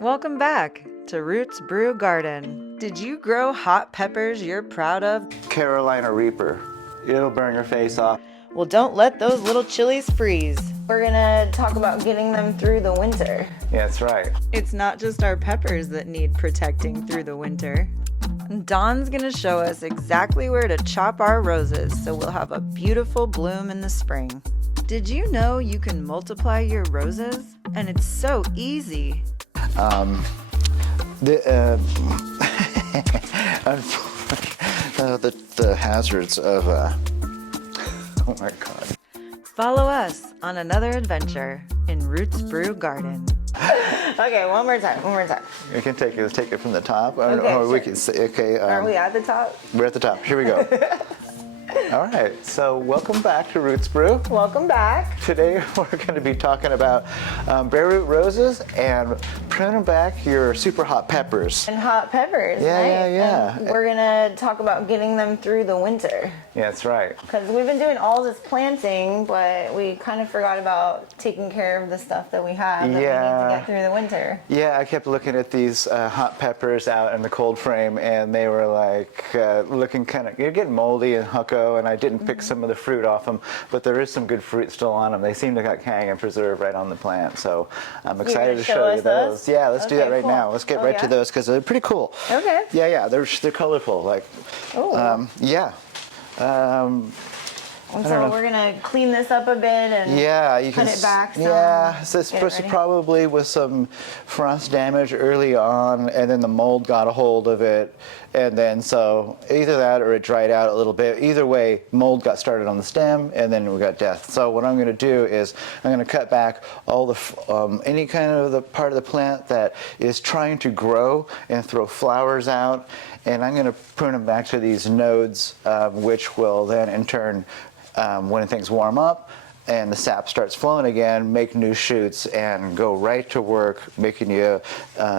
Welcome back to Roots Brew Garden. Did you grow hot peppers you're proud of? Carolina Reaper. It'll burn your face off. Well, don't let those little chilies freeze. We're gonna talk about getting them through the winter. Yeah, that's right. It's not just our peppers that need protecting through the winter. Dawn's gonna show us exactly where to chop our roses so we'll have a beautiful bloom in the spring. Did you know you can multiply your roses? And it's so easy. The hazards of oh my god. Follow us on another adventure in Roots Brew Garden. Okay, one more time. We can take it from the top. Okay, or we sure. can say, okay. Are we at the top? We're at the top. Here we go. All right. So welcome back to Roots Brew. Welcome back. Today we're going to be talking about bare root roses and pruning back your super hot peppers. And hot peppers, Yeah, right? yeah. And we're gonna talk about getting them through the winter. Yeah, that's right. Because we've been doing all this planting, but we kind of forgot about taking care of the stuff that we have that we need to get through the winter. Yeah, I kept looking at these hot peppers out in the cold frame, and they were like looking kind of, you're getting moldy and hucko, and I didn't pick some of the fruit off them, but there is some good fruit still on them. They seem to got hang and preserve right on the plant, so I'm excited to show you those. Yeah, let's do that right now. Let's get right to those because they're pretty cool. Okay. Yeah, they're colorful. Like, yeah. And so we're gonna clean this up a bit and you cut can, it back some. Yeah, so it's probably with some frost damage early on, and then the mold got a hold of it, and then so either that or it dried out a little bit. Either way, mold got started on the stem, and then we got death. So what I'm going to do is I'm going to cut back all the any kind of the part of the plant that is trying to grow and throw flowers out, and I'm going to prune them back to these nodes, which will then in turn, when things warm up and the sap starts flowing again, make new shoots and go right to work making you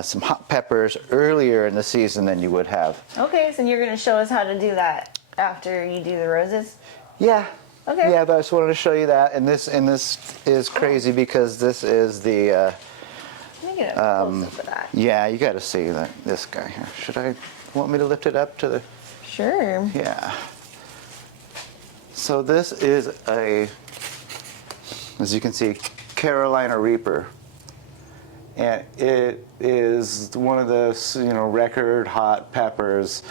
some hot peppers earlier in the season than you would have. Okay, so you're going to show us how to do that after you do the roses? Yeah. Okay. Yeah, but I just wanted to show you that, and this is crazy because this is the. Let me get a close-up of that. Yeah, you got to see this guy here. Should I want me to lift it up to the? Sure. Yeah. So this is as you can see, Carolina Reaper, and it is one of those record hot peppers.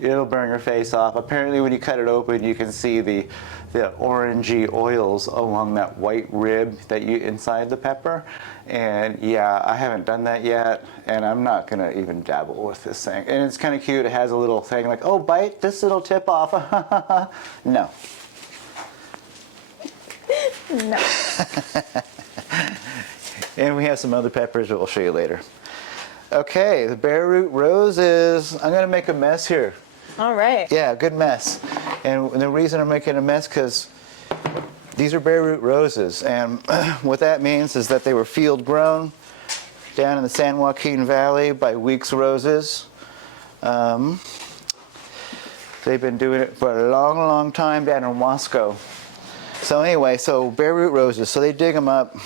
It'll burn your face off. Apparently, when you cut it open, you can see the orangey oils along that white rib that inside the pepper. And yeah, I haven't done that yet, and I'm not gonna even dabble with this thing. And it's kind of cute. It has a little thing like, oh, bite this, it'll tip off. No. No. And we have some other peppers that we'll show you later. Okay, the bare root roses. I'm gonna make a mess here. All right. Yeah, good mess. And the reason I'm making a mess because these are bare root roses, and what that means is that they were field grown down in the San Joaquin Valley by Weeks Roses. They've been doing it for a long, long time down in Wasco. So anyway, so bare root roses. So they dig them up,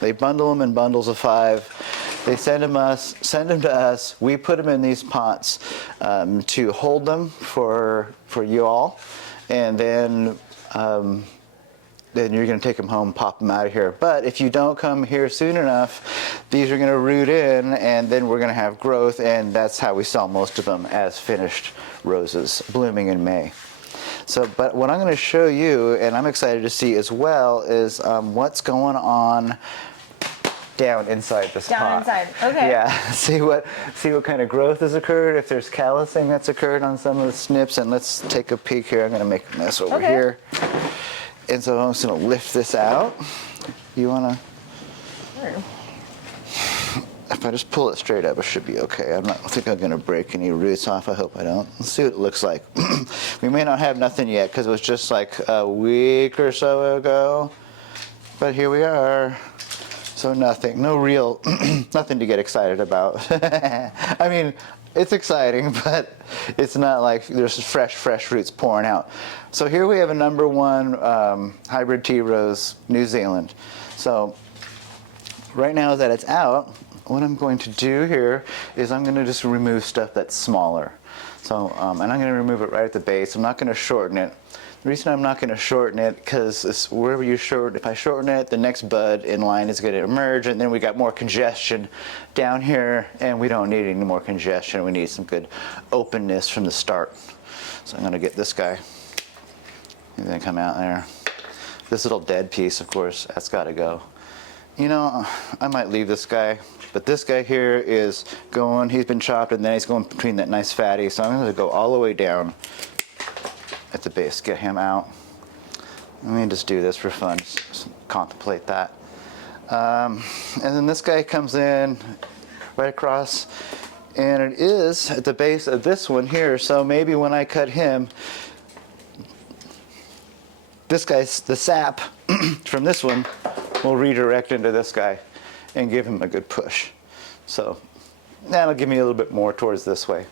they bundle them in bundles of 5. They send them to us. We put them in these pots to hold them for you all, and then you're going to take them home, pop them out of here. But if you don't come here soon enough, these are going to root in, and then we're going to have growth, and that's how we sell most of them as finished roses, blooming in May. So, but what I'm going to show you, and I'm excited to see as well, is what's going on down inside this pot. Down inside, okay. Yeah, see what kind of growth has occurred, if there's callousing that's occurred on some of the snips, and let's take a peek here. I'm going to make a mess over here. And so I'm just going to lift this out. You want to? Sure. If I just pull it straight up, it should be okay. I don't think I'm going to break any roots off. I hope I don't. Let's see what it looks like. We may not have nothing yet because it was just like a week or so ago. But here we are. So nothing. No real, nothing to get excited about. I mean, it's exciting, but it's not like there's fresh roots pouring out. So here we have a #1 hybrid tea rose, New Zealand. So right now that it's out, what I'm going to do here is I'm going to just remove stuff that's smaller. So, and I'm going to remove it right at the base. I'm not going to shorten it. The reason I'm not going to shorten it, because wherever you shorten, if I shorten it, the next bud in line is going to emerge, and then we got more congestion down here, and we don't need any more congestion. We need some good openness from the start. So I'm going to get this guy, and then come out there. This little dead piece, of course, that's got to go. You know, I might leave this guy, but this guy here is going, he's been chopped, and then he's going between that nice fatty, so I'm going to go all the way down at the base, get him out. Let me just do this for fun, just contemplate that. And then this guy comes in right across, and it is at the base of this one here, so maybe when I cut him, this guy's, the sap from this one will redirect into this guy and give him a good push. So that'll give me a little bit more towards this way.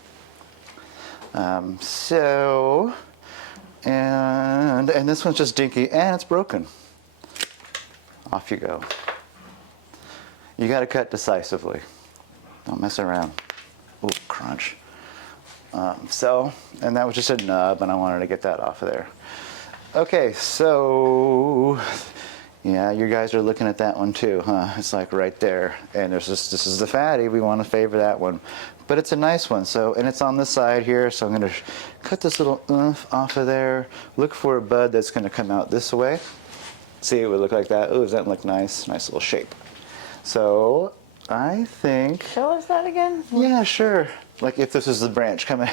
And this one's just dinky, and it's broken. Off you go. You got to cut decisively. Don't mess around. Ooh, crunch. And that was just a nub, and I wanted to get that off of there. Okay, so yeah, you guys are looking at that one too, huh? It's like right there, and there's this is the fatty. We want to favor that one, but it's a nice one. So, and it's on this side here, so I'm going to cut this little oomph off of there. Look for a bud that's going to come out this way. See, it would look like that. Oh, does that look nice? Nice little shape. So I think. Show us that again. Yeah, sure. Like if this is the branch coming,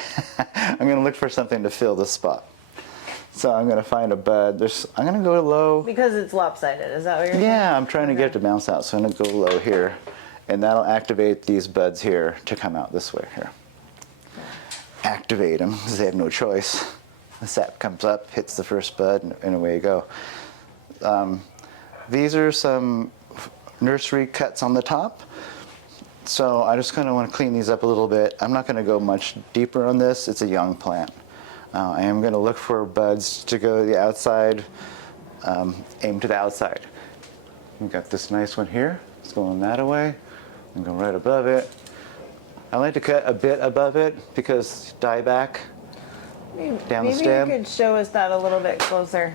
I'm going to look for something to fill this spot. So I'm going to find a bud. I'm going to go low. Because it's lopsided, is that what you're saying? Yeah, I'm trying to get it to bounce out, so I'm going to go low here. And that'll activate these buds here to come out this way here. Activate them, because they have no choice. The sap comes up, hits the first bud, and away you go. These are some nursery cuts on the top. So I just kind of want to clean these up a little bit. I'm not going to go much deeper on this. It's a young plant. I am going to look for buds to go to the outside, aim to the outside. We've got this nice one here. It's going that way. And go right above it. I like to cut a bit above it because dieback down the stem. Maybe you could show us that a little bit closer.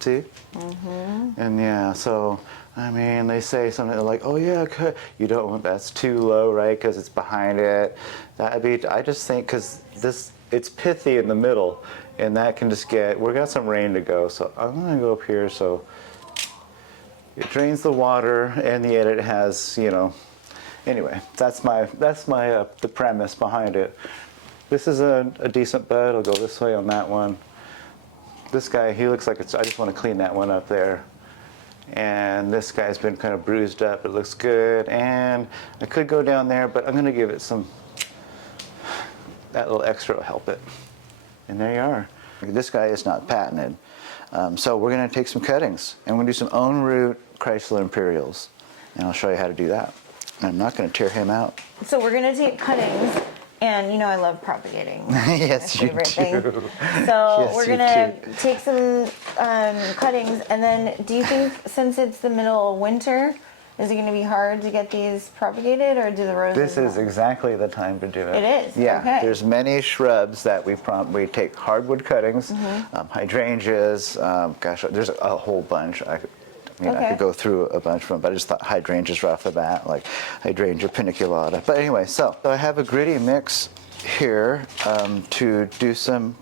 See? And yeah, so I mean, they say something like, "Oh yeah, you don't want that's too low, right? Because it's behind it." That'd be. I just think because it's pithy in the middle, and that can just get. We got some rain to go, so I'm gonna go up here so it drains the water, and yet it has, you know. Anyway, that's my the premise behind it. This is a decent bud. I'll go this way on that one. This guy, he looks like it's. I just want to clean that one up there. And this guy's been kind of bruised up. It looks good. And I could go down there, but I'm going to give it some. That little extra will help it. And there you are. This guy is not patented. So we're going to take some cuttings, and we're going to do some own root Chrysler Imperials. And I'll show you how to do that. And I'm not going to tear him out. So we're going to take cuttings. And you know I love propagating. Yes, you do. Thing. So yes, we're gonna take some cuttings, and then do you think since it's the middle of winter, is it gonna be hard to get these propagated, or do the roses? This is exactly the time to do it. It is. Yeah. Okay. There's many shrubs that we take hardwood cuttings, hydrangeas. Gosh, there's a whole bunch. I could go through a bunch of them, but I just thought hydrangeas right off the bat, like hydrangea paniculata. But anyway, so I have a gritty mix here to do some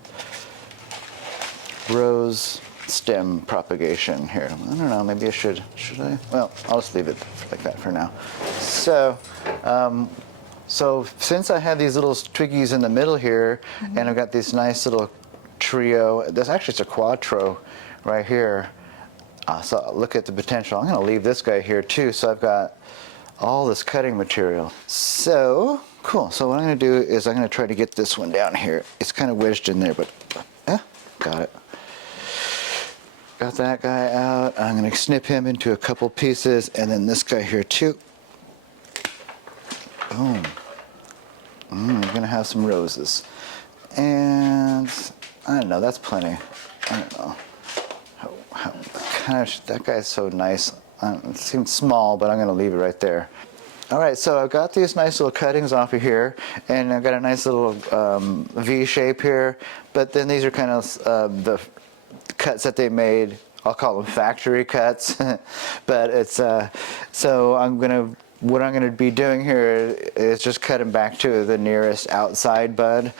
rose stem propagation here. I don't know, maybe I should I? Well, I'll just leave it like that for now. So, so since I have these little twiggies in the middle here, and I've got this nice little trio, it's a quattro right here. So look at the potential. I'm going to leave this guy here too, so I've got all this cutting material. So, cool. So what I'm going to do is I'm going to try to get this one down here. It's kind of wedged in there, but got it. Got that guy out. I'm going to snip him into a couple pieces, and then this guy here too. Boom. We're going to have some roses. And I don't know, that's plenty. I don't know. Gosh, that guy's so nice It seems small, but I'm going to leave it right there. All right, so I've got these nice little cuttings off of here, and I've got a nice little V shape here, but then these are kind of the cuts that they made. I'll call them factory cuts, but it's, so what I'm gonna be doing here is just cutting back to the nearest outside bud.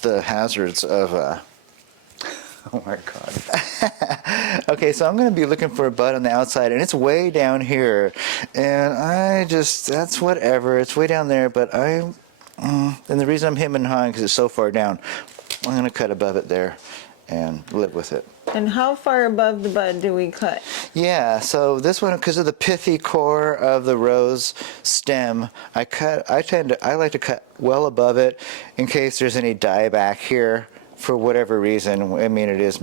The hazards of oh my god. Okay, so I'm going to be looking for a bud on the outside, and it's way down here, and that's whatever, it's way down there, but and the reason I'm hemming and hawing because it's so far down, I'm going to cut above it there and live with it. And how far above the bud do we cut? Yeah, so this one, because of the pithy core of the rose stem, I like to cut well above it in case there's any dieback here for whatever reason. I mean, it is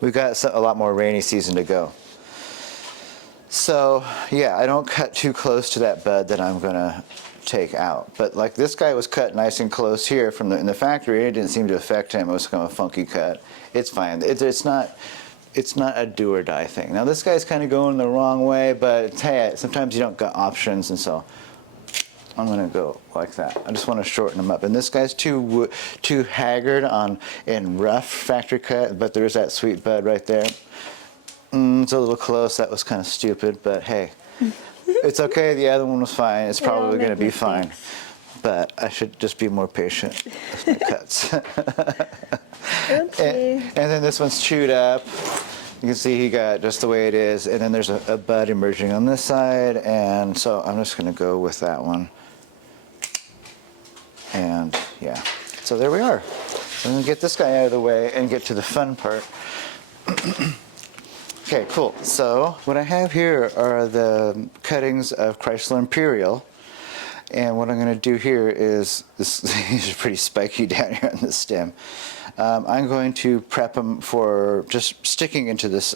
we've got a lot more rainy season to go. So yeah, I don't cut too close to that bud that I'm gonna take out. But like this guy was cut nice and close here in the factory. It didn't seem to affect him. It was kind of a funky cut. It's fine. It's not a do or die thing. Now this guy's kind of going the wrong way, but hey, sometimes you don't got options, and so I'm gonna go like that. I just want to shorten him up. And this guy's too haggard in rough factory cut, but there's that sweet bud right there. It's a little close. That was kind of stupid, but hey, it's okay. The other one was fine. It's probably going to be fine. But I should just be more patient with my cuts. Okay. And then this one's chewed up. You can see he got just the way it is. And then there's a bud emerging on this side. And so I'm just going to go with that one. And yeah, so there we are. I'm going to get this guy out of the way and get to the fun part. Okay, cool. So what I have here are the cuttings of Chrysler Imperial. And what I'm going to do here is, these are pretty spiky down here on the stem. I'm going to prep them for just sticking into this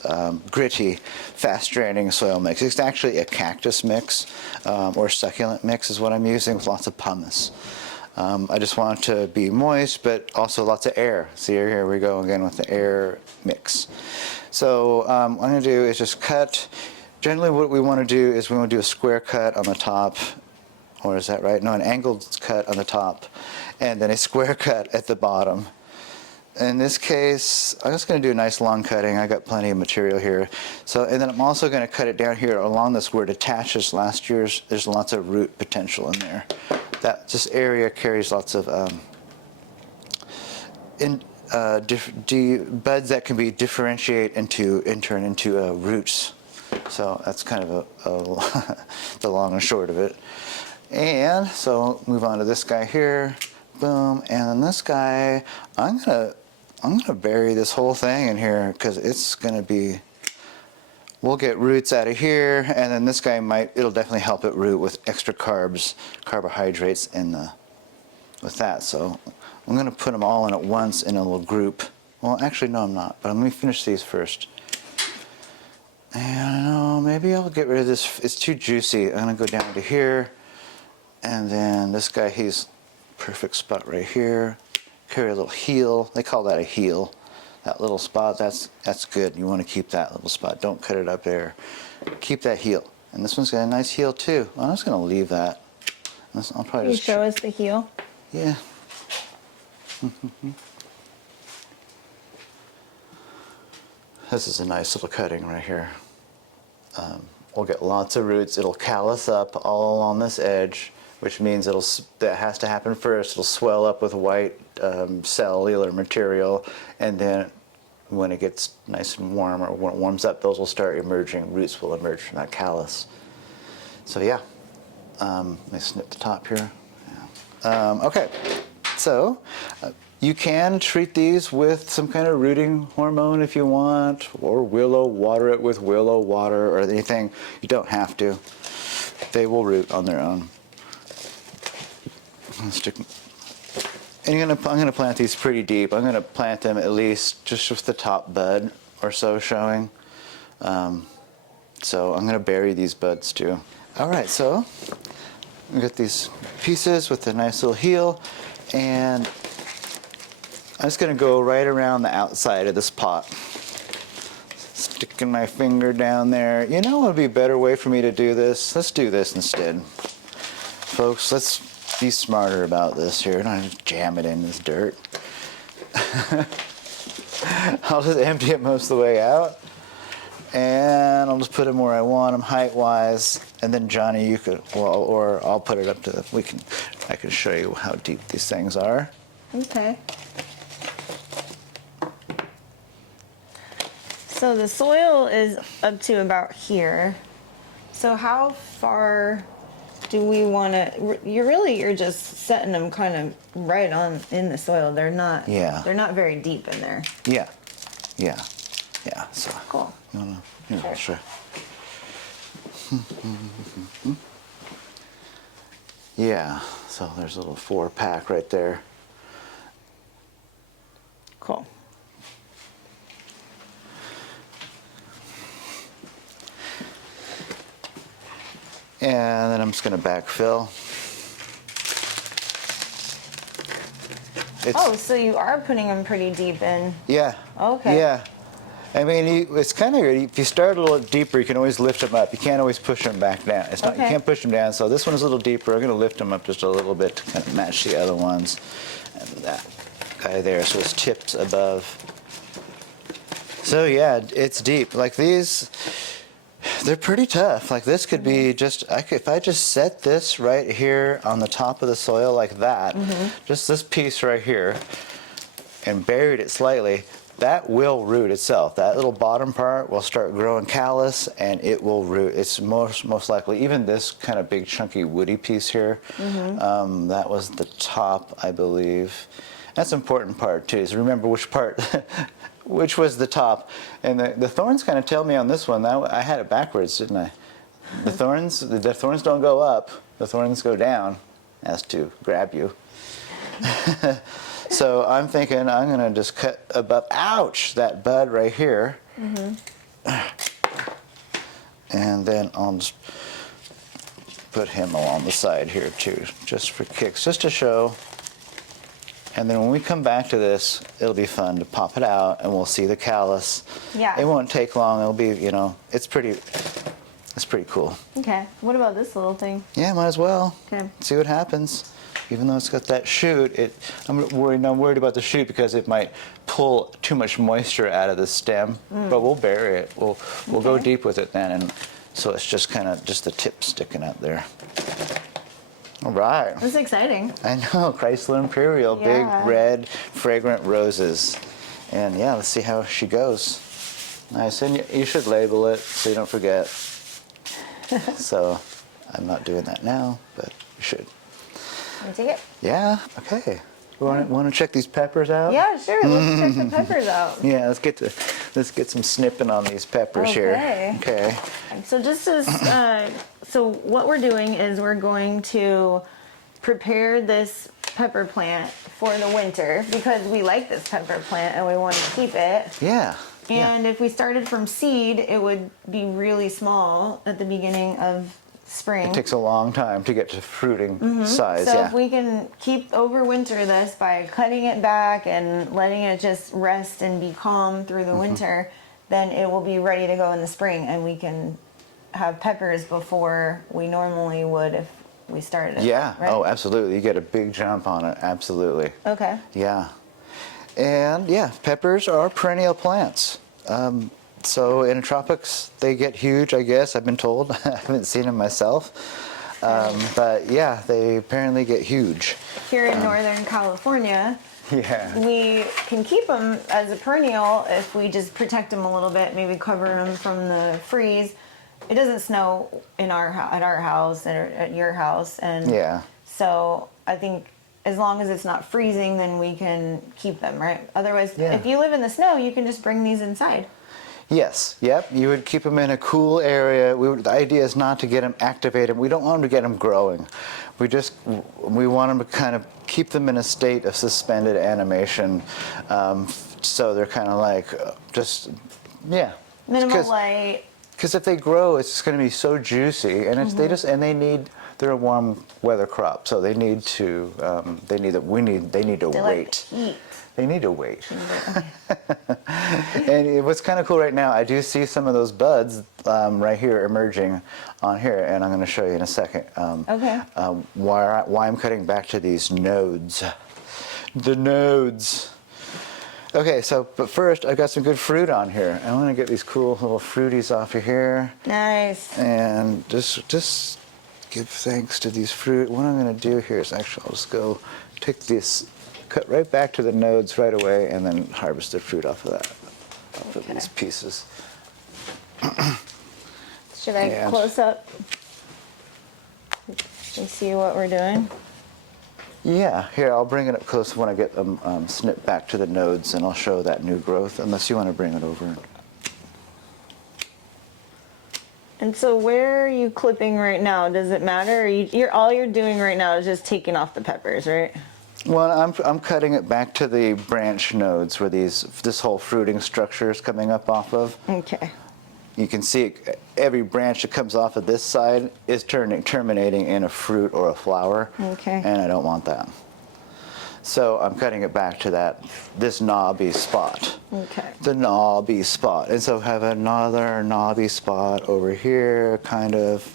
gritty, fast-draining soil mix. It's actually a cactus mix, or succulent mix is what I'm using, with lots of pumice. I just want it to be moist, but also lots of air. See, here we go again with the air mix. So what I'm going to do is just cut. Generally what we want to do is we want to do a square cut on the top, or is that right? No, an angled cut on the top, and then a square cut at the bottom. In this case, I'm just going to do a nice long cutting. I got plenty of material here. So, and then I'm also going to cut it down here along this where it attaches last year's. There's lots of root potential in there. This area carries lots of buds that can be differentiate and turn into roots. So that's kind of the long and short of it. And so move on to this guy here, boom, and then this guy, I'm gonna bury this whole thing in here because it's gonna be. We'll get roots out of here, and then this guy it'll definitely help it root with extra carbohydrates with that. So I'm going to put them all in at once in a little group. Well, actually, no, I'm not, but let me finish these first. And maybe I'll get rid of this. It's too juicy. I'm going to go down to here, and then this guy, he's perfect spot right here. Carry a little heel. They call that a heel. That little spot, that's good. You want to keep that little spot. Don't cut it up there. Keep that heel. And this one's got a nice heel too. I'm just going to leave that. I'll probably just show us the heel? Yeah. This is a nice little cutting right here. We'll get lots of roots. It'll callus up all along this edge, which means that has to happen first. It'll swell up with white cellular material, and then when it gets nice and warm, or when it warms up, those will start emerging. Roots will emerge from that callus. So yeah, let me snip the top here. Yeah. Okay, so you can treat these with some kind of rooting hormone if you want, or water it with willow water or anything. You don't have to. They will root on their own. And I'm going to plant these pretty deep. I'm going to plant them at least just with the top bud or so showing. So I'm going to bury these buds too. All right, so we got these pieces with a nice little heel, and I'm just going to go right around the outside of this pot. Sticking my finger down there. You know what would be a better way for me to do this? Let's do this instead. Folks, let's be smarter about this here. Not just jam it in this dirt. I'll just empty it most of the way out. And I'll just put them where I want them height-wise. And then Johnny, you could, well, or I'll put it up to, I can show you how deep these things are. Okay. So the soil is up to about here. So how far do we want to? You're just setting them kind of right on in the soil. They're not. Yeah. They're not very deep in there. Yeah. So Cool. you wanna, sure. Yeah. So there's a little 4-pack right there. Cool. And then I'm just going to backfill. So you are putting them pretty deep in. Yeah. Okay. Yeah. I mean, it's kind of good. If you start a little deeper, you can always lift them up. You can't always push them back down. It's not. Okay. You can't push them down. So this one's a little deeper. I'm going to lift them up just a little bit to kind of match the other ones. And that guy there, so it's tipped above. So yeah, it's deep. Like these, they're pretty tough. Like this could be just, if I just set this right here on the top of the soil like that, just this piece right here, and buried it slightly, that will root itself. That little bottom part will start growing callus, and it will root. It's most likely, even this kind of big chunky woody piece here, that was the top, I believe. That's an important part too, is remember which part, which was the top. And the thorns kind of tell me on this one, that I had it backwards, didn't I? The thorns don't go up, the thorns go down as to grab you. So I'm thinking I'm going to just cut above, ouch, that bud right here. And then I'll just put him along the side here too, just for kicks, just to show. And then when we come back to this, it'll be fun to pop it out and we'll see the callus. Yeah. It won't take long. It'll be, it's pretty cool. Okay. What about this little thing? Yeah, might as well. Okay. See what happens. Even though it's got that shoot, I'm worried about the shoot because it might pull too much moisture out of the stem. But we'll bury it. We'll go deep with it then, and so it's just kind of just the tip sticking out there. All right. That's exciting. I know, Chrysler Imperial, Yeah. big red fragrant roses, and yeah, let's see how she goes. Nice, and you should label it so you don't forget. So I'm not doing that now, but you should. Can I take it? Yeah, okay. Want to check these peppers out? Yeah, sure. Let's check the peppers out. Yeah, let's get some snipping on these peppers here. Okay. So just as so what we're doing is we're going to prepare this pepper plant for the winter because we like this pepper plant and we want to keep it. Yeah. And if we started from seed, it would be really small at the beginning of spring. It takes a long time to get to fruiting size. So if we can overwinter this by cutting it back and letting it just rest and be calm through the winter, then it will be ready to go in the spring and we can have peppers before we normally would if we started it. Yeah. Right? Oh, absolutely. You get a big jump on it. Absolutely. Okay. Yeah. And yeah, peppers are perennial plants. So in the tropics, they get huge, I guess. I've been told. I haven't seen them myself. But yeah, they apparently get huge. Here in Northern California, Yeah. we can keep them as a perennial if we just protect them a little bit, maybe cover them from the freeze. It doesn't snow at our house or at your house, and Yeah. so I think as long as it's not freezing, then we can keep them, right? Otherwise, Yeah. if you live in the snow, you can just bring these inside. Yes. Yep. You would keep them in a cool area. The idea is not to get them activated. We don't want them to get them growing. We want them to kind of keep them in a state of suspended animation. So they're kind of like Minimal light. Because if they grow, it's going to be so juicy, and they're a warm weather crop, so they need to They like wait. to eat. They need to wait. And what's kind of cool right now, I do see some of those buds right here emerging on here, and I'm going to show you in a second Okay. why I'm cutting back to these nodes. The nodes. Okay, so, but first, I've got some good fruit on here. I want to get these cool little fruities off of here. Nice. And just give thanks to these fruit. What I'm going to do here is actually, I'll just go take this, cut right back to the nodes right away, and then harvest the fruit off of that, off of these pieces. Should I And- close up? You see what we're doing? Yeah, here, I'll bring it up close when I get them snipped back to the nodes, and I'll show that new growth, unless you want to bring it over. And so where are you clipping right now? Does it matter? Or you're all you're doing right now is just taking off the peppers, right? Well, I'm cutting it back to the branch nodes where this whole fruiting structure is coming up off of. Okay. You can see every branch that comes off of this side is terminating in a fruit or a flower. Okay. And I don't want that. So I'm cutting it back to this knobby spot. Okay. The knobby spot. And so I have another knobby spot over here, kind of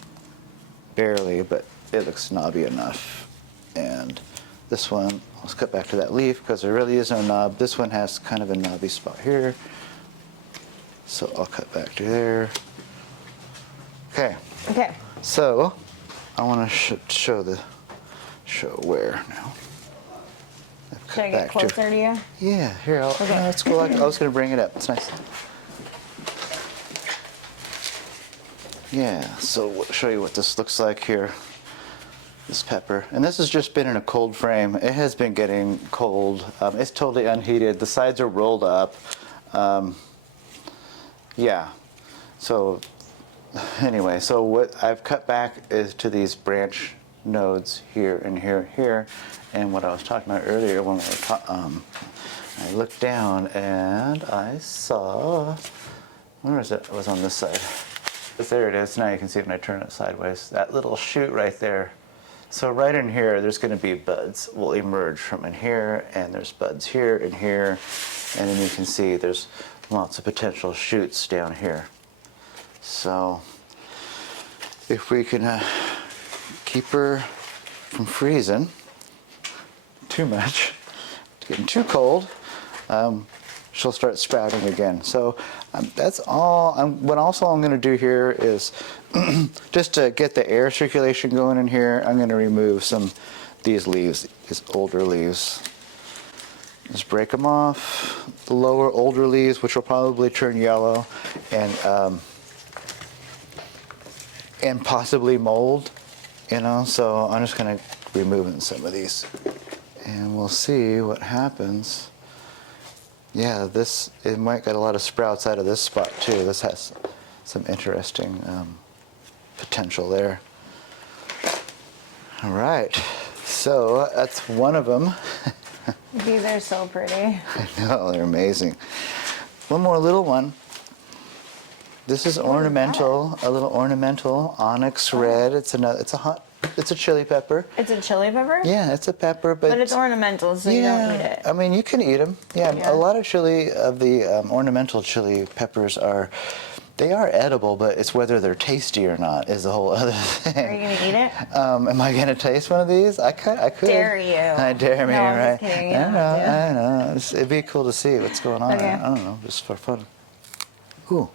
barely, but it looks knobby enough. And this one, let's cut back to that leaf because there really is no knob. This one has kind of a knobby spot here. So I'll cut back to there. Okay. Okay. So I want to show where now. I've cut Should I get back closer to you? Yeah, here. No, that's cool. I was going to bring it up. It's nice. Yeah. So we'll show you what this looks like here. This pepper, and this has just been in a cold frame. It has been getting cold. It's totally unheated. The sides are rolled up. Yeah. So anyway, so what I've cut back is to these branch nodes here and here, here, and what I was talking about earlier when we were I looked down and I saw, where is it? It was on this side. But there it is. Now you can see when I turn it sideways. That little shoot right there. So right in here, there's going to be buds will emerge from in here, and there's buds here and here, and then you can see there's lots of potential shoots down here. So if we can keep her from freezing too much, getting too cold, she'll start sprouting again. So that's all. What also I'm going to do here is just to get the air circulation going in here, I'm going to remove these leaves, these older leaves. Just break them off. The lower, older leaves, which will probably turn yellow and possibly mold, you know. So I'm just going to remove some of these, and we'll see what happens. Yeah, it might get a lot of sprouts out of this spot too. This has some interesting potential there. All right, so that's one of them. These are so pretty. I know, they're amazing. One more little one. This is ornamental, a little ornamental onyx red. It's a chili pepper. It's a chili pepper? Yeah, it's a pepper, but it's ornamental, so you don't eat it. I mean, you can eat them. Yeah, Yeah. a lot of the ornamental chili peppers are edible, but it's whether they're tasty or not is the whole other thing. Are you gonna eat it? Am I gonna taste one of these? I could. Dare you. I dare me, No, I'm right? just kidding, I know. It'd be cool to see what's going on. Okay. I don't know, just for fun. Ooh,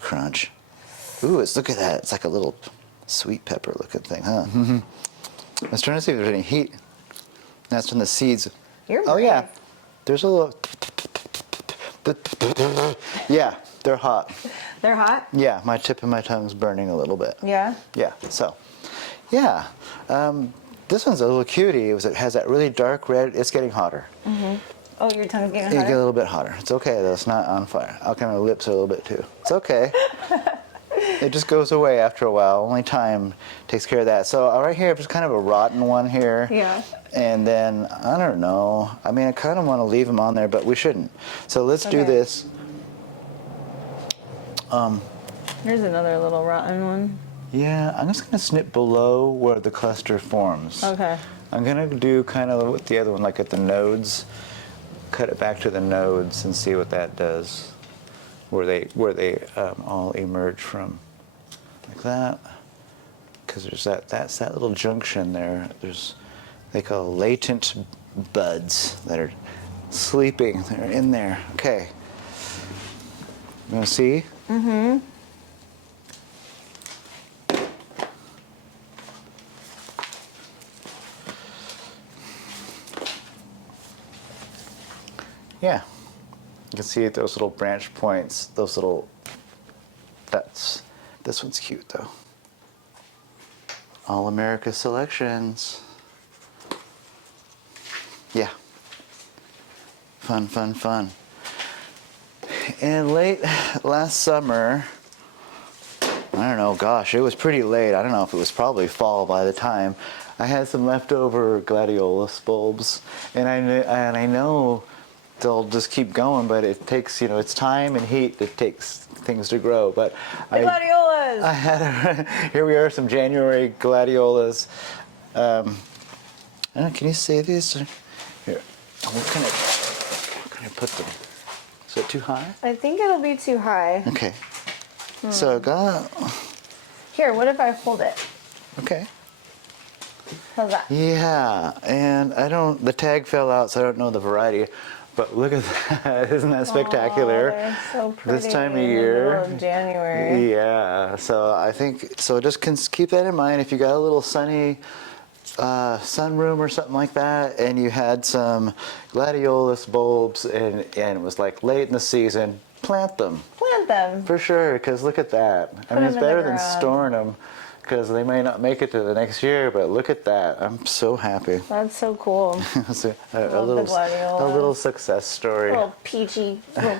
crunch. Ooh, look at that. It's like a little sweet pepper looking thing, huh? I was trying to see if there's any heat. That's from the seeds. You're Oh brave. yeah, there's a little. Yeah, they're hot. They're hot? Yeah, my tip of my tongue's burning a little bit. Yeah. Yeah. So, yeah, this one's a little cutie. It has that really dark red. It's getting hotter. Mm-hmm. Oh, your tongue's getting You hotter? get a little bit hotter. It's okay though. It's not on fire. Okay, my lips are a little bit too. It's okay. It just goes away after a while. Only time takes care of that. So right here, there's kind of a rotten one here. Yeah. And then, I don't know. I mean, I kind of want to leave them on there, but we shouldn't. So let's do this. Here's another little rotten one. Yeah, I'm just going to snip below where the cluster forms. Okay. I'm going to do kind of with the other one, like at the nodes. cut it back to the nodes and see what that does, where they all emerge from, like that. Because there's that's that little junction there. They call latent buds that are sleeping. They're in there. Okay. You want to see? Mm-hmm. Yeah. You can see those little branch points, those little, this one's cute though. All America selections. Yeah. Fun, fun, fun. And late last summer, I don't know, gosh, it was pretty late. I don't know if it was probably fall by the time. I had some leftover Gladiolus bulbs, and I know they'll just keep going, but it takes, it's time and heat that takes things to grow. But Gladiolus! I had here we are, some January Gladiolus. I don't know, can you see these? Here, where can I put them? Is it too high? I think it'll be too high. Okay. So I got. Here, what if I hold it? Okay. How's that? Yeah, and the tag fell out, so I don't know the variety. But look at that! Isn't that spectacular? Oh, they're so pretty. This time of in the year. middle of January. Yeah. So I think just keep that in mind. If you got a little sunny sunroom or something like that, and you had some Gladiolus bulbs, and it was like late in the season, plant them. Plant them. For sure, because look at that. I mean, it's better than storing them, because they may not make it to the next year, but look at that. I'm so happy. That's so cool. It's a little success story. Little peachy I know,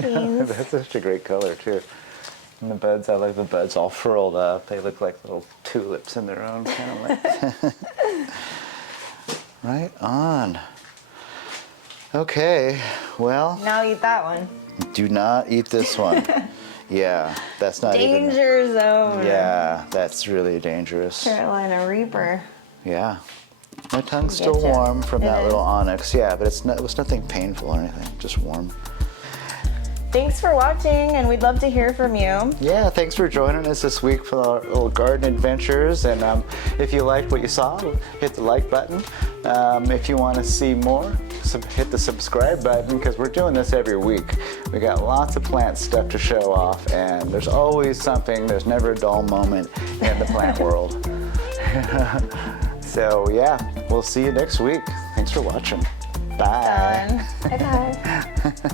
beans. that's such a great color too. And the buds, I like the buds all furled up. They look like little tulips in their own kind of like. Right on. Okay, well. Now eat that one. Do not eat this one. Yeah, that's not Danger zone. Yeah, that's really dangerous. Carolina Reaper. Yeah. My tongue's still warm from that little onyx. Yeah, but it was nothing painful or anything, just warm. Thanks for watching, and we'd love to hear from you. Yeah, thanks for joining us this week for our little garden adventures. And if you liked what you saw, hit the like button. If you want to see more, hit the subscribe button, because we're doing this every week. We got lots of plant stuff to show off, and there's always something. There's never a dull moment in the plant world. So yeah, we'll see you next week. Thanks for watching. Bye. Bye.